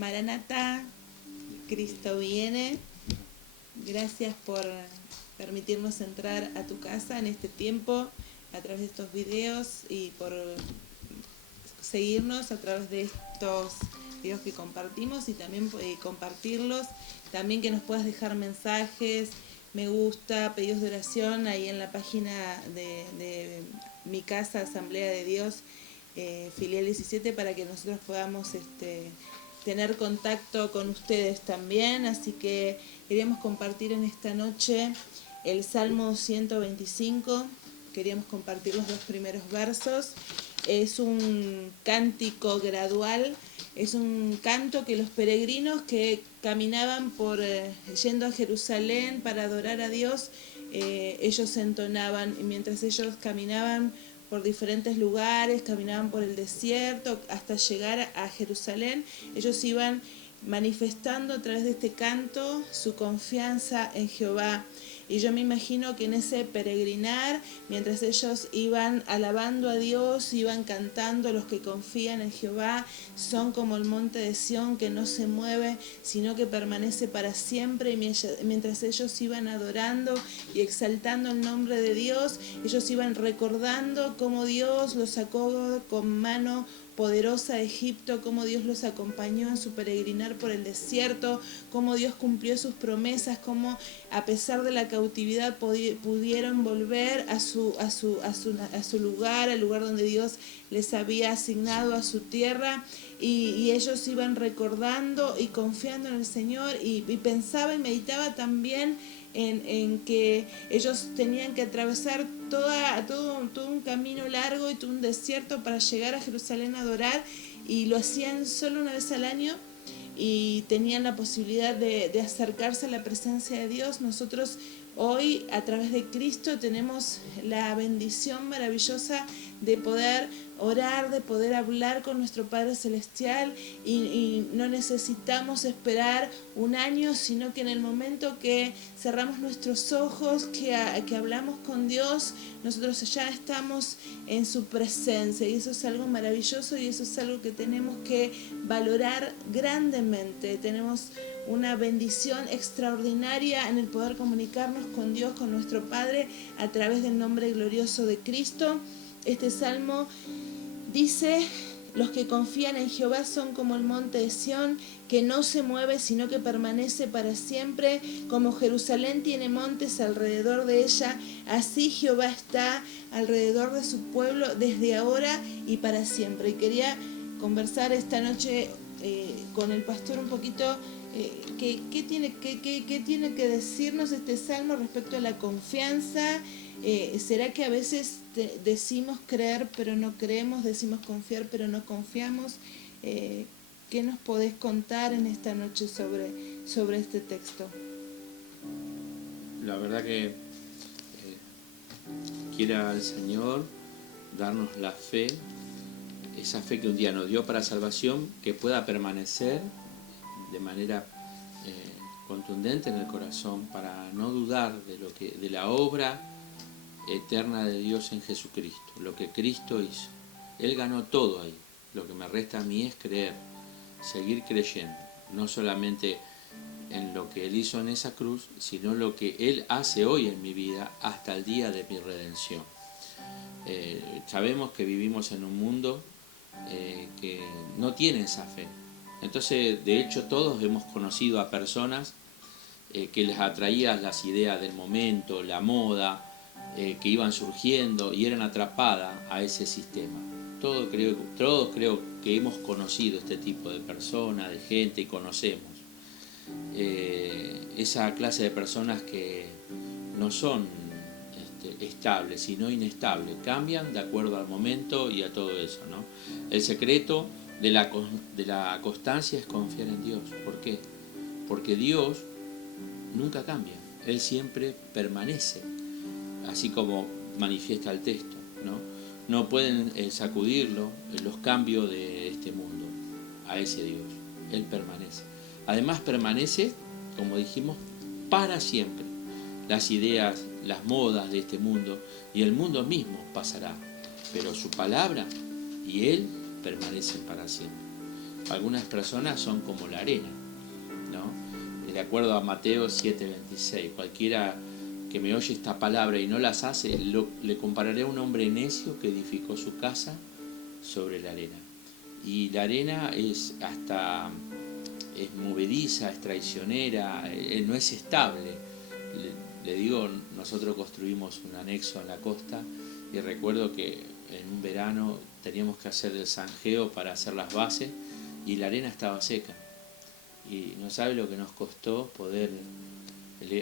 Maranatá, Cristo viene. Gracias por permitirnos entrar a tu casa en este tiempo a través de estos videos y por seguirnos a través de estos videos que compartimos y también compartirlos. También que nos puedas dejar mensajes, me gusta, pedidos de oración ahí en la página de mi casa, Asamblea de Dios, filial 17, para que nosotros podamos tener contacto con ustedes también. Así que queríamos compartir en esta noche el Salmo 125. Queríamos compartir los 2 primeros versos. Es un cántico gradual, es un canto que los peregrinos que caminaban yendo a Jerusalén para adorar a Dios, ellos entonaban, y mientras ellos caminaban por diferentes lugares, caminaban por el desierto hasta llegar a Jerusalén, ellos iban manifestando a través de este canto su confianza en Jehová. Y yo me imagino que en ese peregrinar, mientras ellos iban alabando a Dios, iban cantando, los que confían en Jehová son como el monte de Sión que no se mueve, sino que permanece para siempre. Y mientras ellos iban adorando y exaltando el nombre de Dios, ellos iban recordando cómo Dios los sacó con mano poderosa de Egipto, cómo Dios los acompañó en su peregrinar por el desierto, cómo Dios cumplió sus promesas, cómo a pesar de la cautividad pudieron volver a su lugar, al lugar donde Dios les había asignado, a su tierra, y ellos iban recordando y confiando en el Señor, y pensaba y meditaba también en que ellos tenían que atravesar todo un camino largo y todo un desierto para llegar a Jerusalén a adorar, y lo hacían solo una vez al año y tenían la posibilidad de acercarse a la presencia de Dios. Nosotros hoy, a través de Cristo, tenemos la bendición maravillosa de poder orar, de poder hablar con nuestro Padre Celestial, y no necesitamos esperar un año, sino que en el momento que cerramos nuestros ojos, que hablamos con Dios, nosotros ya estamos en su presencia, y eso es algo maravilloso, y eso es algo que tenemos que valorar grandemente. Tenemos una bendición extraordinaria en el poder comunicarnos con Dios, con nuestro Padre, a través del nombre glorioso de Cristo. Este salmo dice: los que confían en Jehová son como el monte de Sión, que no se mueve, sino que permanece para siempre. Como Jerusalén tiene montes alrededor de ella, así Jehová está alrededor de su pueblo desde ahora y para siempre. Y quería conversar esta noche con el pastor un poquito qué tiene que decirnos este salmo respecto a la confianza. ¿Será que a veces decimos creer pero no creemos, decimos confiar pero no confiamos? ¿Qué nos podés contar en esta noche sobre este texto? La verdad que quiera el Señor darnos la fe, esa fe que un día nos dio para salvación, que pueda permanecer de manera contundente en el corazón, para no dudar de la obra eterna de Dios en Jesucristo, lo que Cristo hizo. Él ganó todo ahí. Lo que me resta a mí es creer, seguir creyendo, no solamente en lo que Él hizo en esa cruz, sino lo que Él hace hoy en mi vida hasta el día de mi redención. Sabemos que vivimos en un mundo que no tiene esa fe. Entonces, de hecho, todos hemos conocido a personas que les atraía las ideas del momento, la moda, que iban surgiendo y eran atrapadas a ese sistema. Todos creo que hemos conocido este tipo de personas, de gente, y conocemos esa clase de personas que no son estables, sino inestables, cambian de acuerdo al momento y a todo eso, ¿no? El secreto de la constancia es confiar en Dios. ¿Por qué? Porque Dios nunca cambia, Él siempre permanece, así como manifiesta el texto, ¿no? No pueden sacudirlo los cambios de este mundo a ese Dios. Él permanece. Además permanece, como dijimos, para siempre. Las ideas, las modas de este mundo y el mundo mismo pasará, pero su palabra y Él permanecen para siempre. Algunas personas son como la arena, ¿no? De acuerdo a Mateo 7:26, cualquiera que me oye esta palabra y no las hace, le compararé a un hombre necio que edificó su casa sobre la arena. Y la arena es movediza, es traicionera, no es estable. Le digo, nosotros construimos un anexo en la costa y recuerdo que en un verano teníamos que hacer el zanjeo para hacer las bases y la arena estaba seca. Y no sabe lo que nos costó poder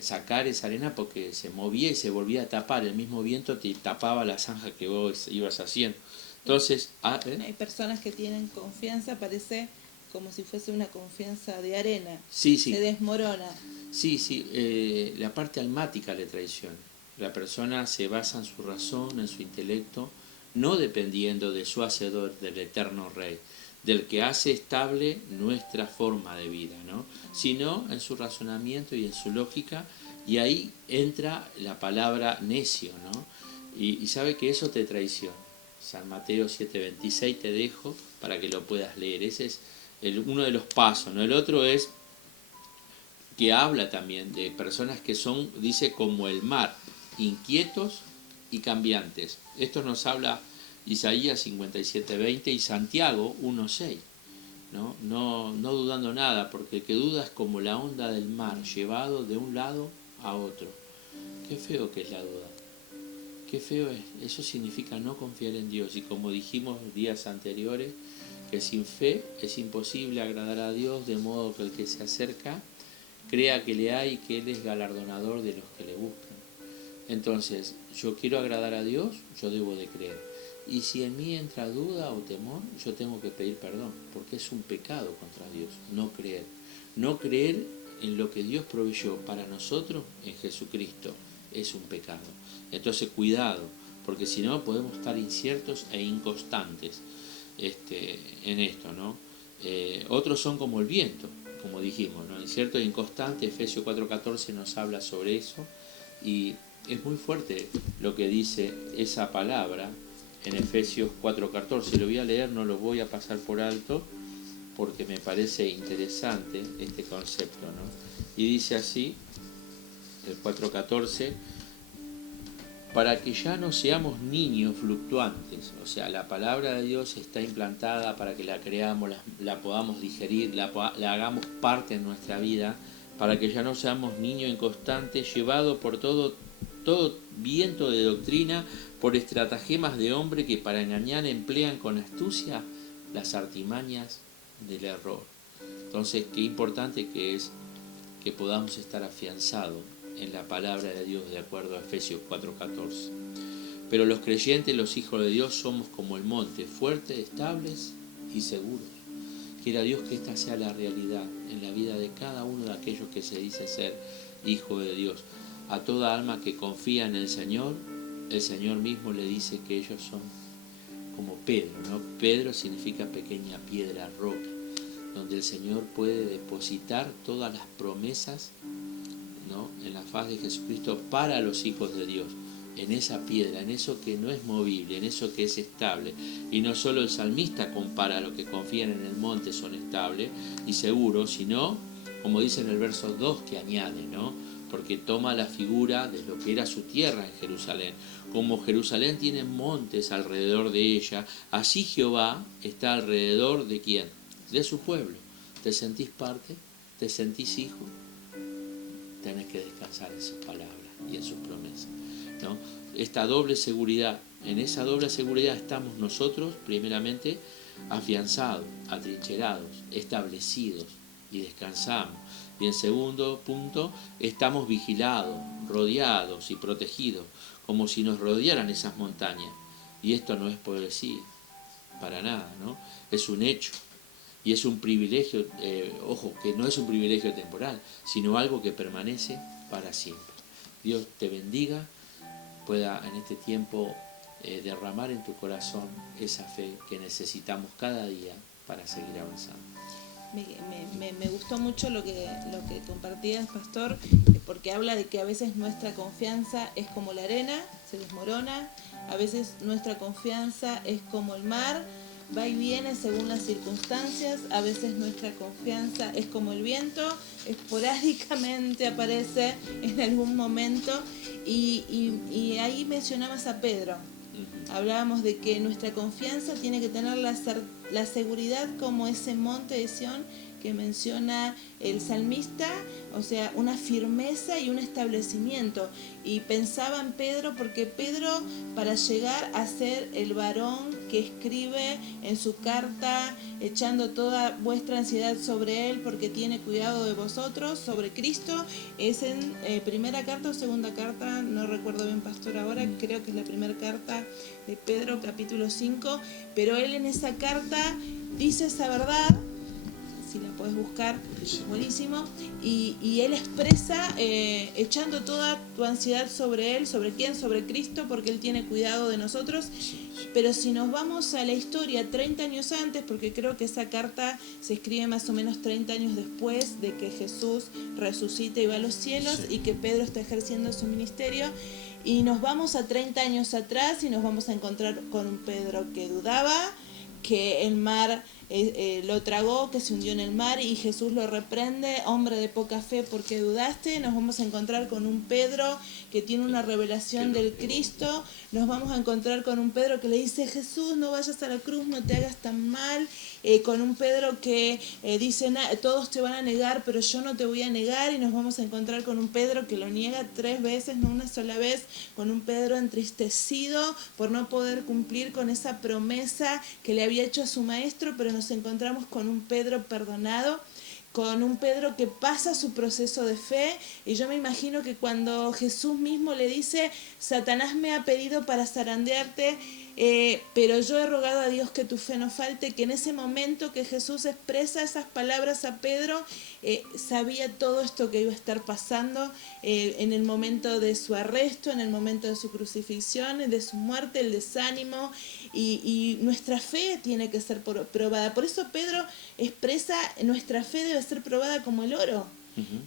sacar esa arena porque se movía y se volvía a tapar. El mismo viento te tapaba la zanja que vos ibas haciendo. Entonces, hay personas que tienen confianza, parece como si fuese una confianza de arena. Sí, sí. Se desmorona. Sí, sí, la parte almática le traiciona. La persona se basa en su razón, en su intelecto, no dependiendo de su hacedor, del eterno Rey, del que hace estable nuestra forma de vida, ¿no? Sino en su razonamiento y en su lógica, y ahí entra la palabra necio, ¿no? Y sabe que eso te traiciona. San Mateo 7:26 te dejo para que lo puedas leer. Ese es uno de los pasos, ¿no? El otro es que habla también de personas que son, dice, como el mar, inquietos y cambiantes. Esto nos habla Isaías 57:20 y Santiago 1:6, ¿no? No dudando nada, porque el que duda es como la onda del mar, llevado de un lado a otro. Qué feo que es la duda. Qué feo es. Eso significa no confiar en Dios. Y como dijimos días anteriores, que sin fe es imposible agradar a Dios, de modo que el que se acerca crea que le hay y que Él es galardonador de los que le buscan. Entonces, yo quiero agradar a Dios, yo debo de creer. Y si en mí entra duda o temor, yo tengo que pedir perdón, porque es un pecado contra Dios, no creer. No creer en lo que Dios proveyó para nosotros en Jesucristo es un pecado. Entonces, cuidado, porque si no podemos estar inciertos e inconstantes en esto, ¿no? Otros son como el viento, como dijimos, ¿no? Incierto e inconstante. Efesios 4:14 nos habla sobre eso y es muy fuerte lo que dice esa palabra en Efesios 4:14. Lo voy a leer, no lo voy a pasar por alto porque me parece interesante este concepto, ¿no? Y dice así, el 4:14, para que ya no seamos niños fluctuantes. O sea, la palabra de Dios está implantada para que la creamos, la podamos digerir, la hagamos parte en nuestra vida, para que ya no seamos niños inconstantes, llevados por todo viento de doctrina, por estratagemas de hombre que para engañar emplean con astucia las artimañas del error. Entonces, qué importante que es que podamos estar afianzados en la palabra de Dios, de acuerdo a Efesios 4:14. Pero los creyentes, los hijos de Dios, somos como el monte, fuertes, estables y seguros. Quiera Dios que esta sea la realidad en la vida de cada uno de aquellos que se dice ser hijo de Dios. A toda alma que confía en el Señor mismo le dice que ellos son como Pedro, ¿no? Pedro significa pequeña piedra, roca, donde el Señor puede depositar todas las promesas, ¿no?, en la faz de Jesucristo para los hijos de Dios, en esa piedra, en eso que no es movible, en eso que es estable. Y no solo el salmista compara a los que confían en el monte son estables y seguros, sino, como dice en el verso 2 que añade, ¿no?, porque toma la figura de lo que era su tierra en Jerusalén. Como Jerusalén tiene montes alrededor de ella, así Jehová está alrededor de ¿quién? De su pueblo. ¿Te sentís parte? ¿Te sentís hijo? Tenés que descansar en sus palabras y en sus promesas, ¿no? Esta doble seguridad, en esa doble seguridad estamos nosotros, primeramente, afianzados, atrincherados, establecidos y descansamos. Y en segundo punto, estamos vigilados, rodeados y protegidos, como si nos rodearan esas montañas. Y esto no es poesía, para nada, ¿no? Es un hecho. Y es un privilegio, ojo, que no es un privilegio temporal, sino algo que permanece para siempre. Dios te bendiga, pueda en este tiempo derramar en tu corazón esa fe que necesitamos cada día para seguir avanzando. Me gustó mucho lo que compartías, Pastor, porque habla de que a veces nuestra confianza es como la arena, se desmorona, a veces nuestra confianza es como el mar, va y viene según las circunstancias. A veces nuestra confianza es como el viento, esporádicamente aparece en algún momento. Y ahí mencionabas a Pedro. Hablábamos de que nuestra confianza tiene que tener la seguridad como ese monte de Sión que menciona el salmista, o sea, una firmeza y un establecimiento. Y pensaba en Pedro porque Pedro, para llegar a ser el varón que escribe en su carta, echando toda vuestra ansiedad sobre él porque tiene cuidado de vosotros, sobre Cristo, es en primera carta o segunda carta, no recuerdo bien, pastor, ahora, creo que es la primera carta de Pedro, capítulo 5, pero él en esa carta dice esa verdad. Si la puedes buscar, buenísimo. Y él expresa echando toda tu ansiedad sobre él. ¿Sobre quién? Sobre Cristo, porque él tiene cuidado de nosotros. Pero si nos vamos a la historia 30 años antes, porque creo que esa carta se escribe más o menos 30 años después de que Jesús resucita y va a los cielos, y que Pedro está ejerciendo su ministerio, y nos vamos a 30 años atrás y nos vamos a encontrar con un Pedro que dudaba, que el mar lo tragó, que se hundió en el mar, y Jesús lo reprende: hombre de poca fe, ¿por qué dudaste? Nos vamos a encontrar con un Pedro que tiene una revelación del Cristo. Nos vamos a encontrar con un Pedro que le dice: Jesús, no vayas a la cruz, no te hagas tan mal. Con un Pedro que dice: todos te van a negar, pero yo no te voy a negar. Y nos vamos a encontrar con un Pedro que lo niega 3 veces, no una sola vez. Con un Pedro entristecido por no poder cumplir con esa promesa que le había hecho a su maestro, pero nos encontramos con un Pedro perdonado, con un Pedro que pasa su proceso de fe. Y yo me imagino que cuando Jesús mismo le dice: Satanás me ha pedido para zarandearte, pero yo he rogado a Dios que tu fe no falte, que en ese momento que Jesús expresa esas palabras a Pedro, sabía todo esto que iba a estar pasando en el momento de su arresto, en el momento de su crucifixión, de su muerte, el desánimo. Y nuestra fe tiene que ser probada. Por eso Pedro expresa: nuestra fe debe ser probada como el oro,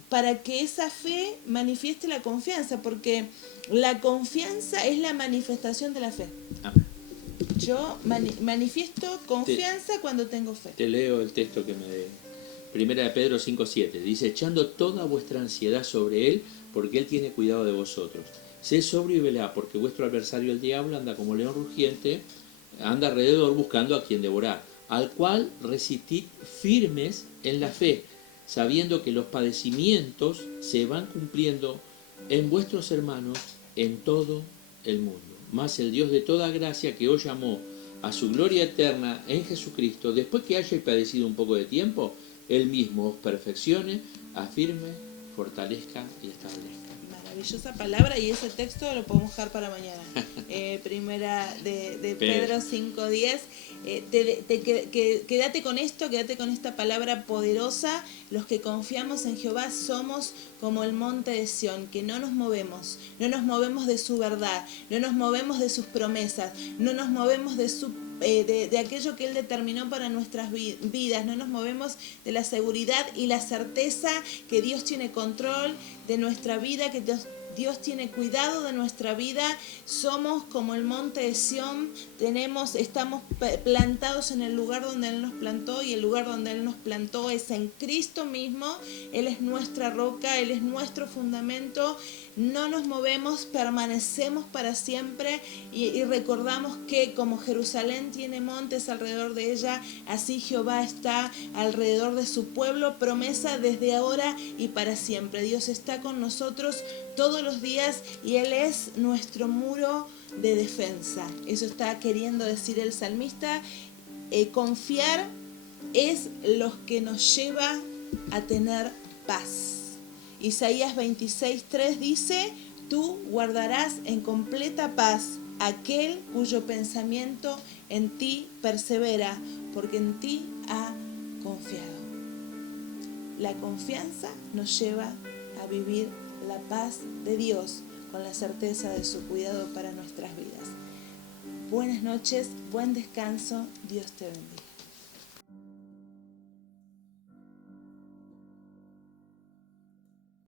para que esa fe manifieste la confianza, porque la confianza es la manifestación de la fe. Yo manifiesto confianza cuando tengo fe. Te leo el texto que me dé. Primera de Pedro 5:7. Dice: echando toda vuestra ansiedad sobre él, porque él tiene cuidado de vosotros. Sed sobrio y velad, porque vuestro adversario el diablo anda como león rugiente, anda alrededor buscando a quien devorar, al cual resistid firmes en la fe, sabiendo que los padecimientos se van cumpliendo en vuestros hermanos en todo el mundo. Mas el Dios de toda gracia, que os llamó a su gloria eterna en Jesucristo, después que hayáis padecido un poco de tiempo, Él mismo os perfeccione, afirme, fortalezca y establezca. Maravillosa palabra, y ese texto lo podemos dejar para mañana. Primera de Pedro 5:10. Quédate con esto, quédate con esta palabra poderosa. Los que confiamos en Jehová somos como el monte de Sión, que no nos movemos de su verdad, no nos movemos de sus promesas, no nos movemos de aquello que Él determinó para nuestras vidas, no nos movemos de la seguridad y la certeza que Dios tiene control de nuestra vida, que Dios tiene cuidado de nuestra vida. Somos como el monte de Sión, estamos plantados en el lugar donde Él nos plantó, y el lugar donde Él nos plantó es en Cristo mismo. Él es nuestra roca, Él es nuestro fundamento. No nos movemos, permanecemos para siempre, y recordamos que como Jerusalén tiene montes alrededor de ella, así Jehová está alrededor de su pueblo, promesa desde ahora y para siempre. Dios está con nosotros todos los días y Él es nuestro muro de defensa. Eso está queriendo decir el salmista. Confiar es lo que nos lleva a tener paz. Isaías 26:3 dice: tú guardarás en completa paz aquel cuyo pensamiento en ti persevera, porque en ti ha confiado. La confianza nos lleva a vivir la paz de Dios con la certeza de su cuidado para nuestras vidas. Buenas noches, buen descanso, Dios te bendiga.